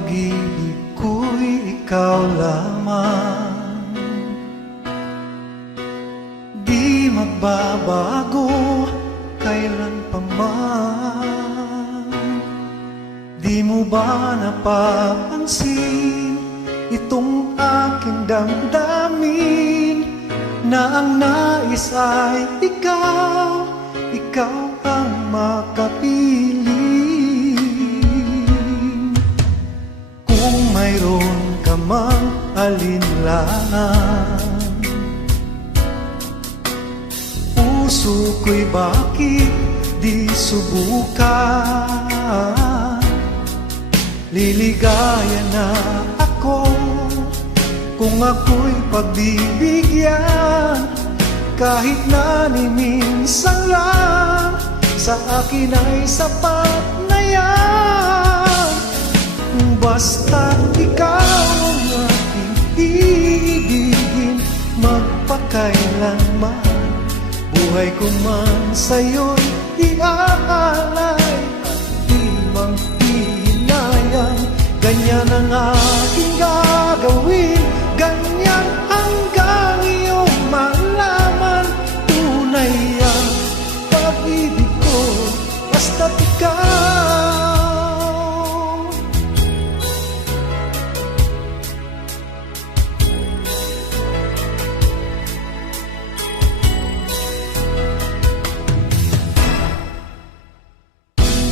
pag-ibig ko'y ikaw lamang. Di magbabago kailan pa man. Di mo ba napapansin itong aking damdamin, na ang nais ay ikaw, ikaw ang makapiling. Kung mayroon ka mang alinlangan, puso ko'y bakit di subukan? Liligaya na ako kung ako'y pagbibigyan, kahit na ni minsan lang, sa akin ay sapat na yan. Basta ikaw ang aking iibigin, magpakailanman. Buhay ko man sa'yo'y iaalay, di manghihinayang. Ganyan ang aking gagawin, ganyan hanggang iyong malaman. Tunay ang pag-ibig ko, basta't ikaw.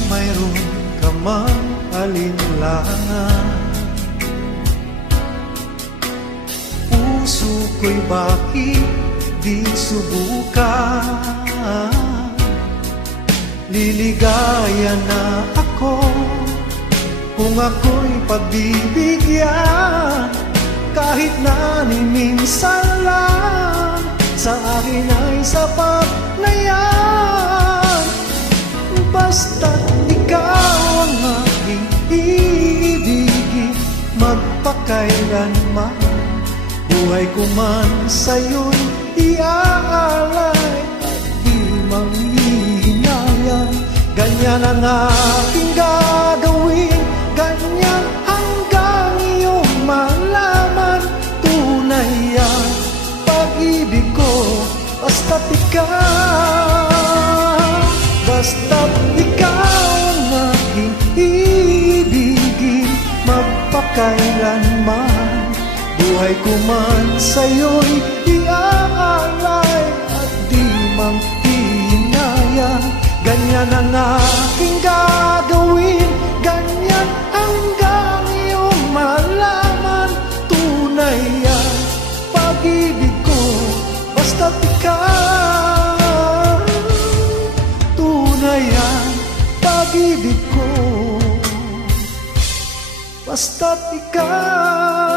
Mayroon ka mang alinlangan, puso ko'y bakit di subukan? Liligaya na ako kung ako'y pagbibigyan, kahit na ni minsan lang, sa akin ay sapat na yan. Basta't ikaw ang aking iibigin, magpakailanman. Buhay ko man sa'yo'y iaalay, at di manghihinayang. Ganyan ang aking gagawin, ganyan hanggang iyong malaman. Tunay ang pag-ibig ko, basta't ikaw. Basta't ikaw ang aking iibigin, magpakailanman. Buhay ko man sa'yo'y iaalay, at di manghihinayang. Ganyan ang aking gagawin, ganyan hanggang iyong malaman. Tunay ang pag-ibig ko, basta't ikaw. Tunay ang pag-ibig ko, basta't ikaw.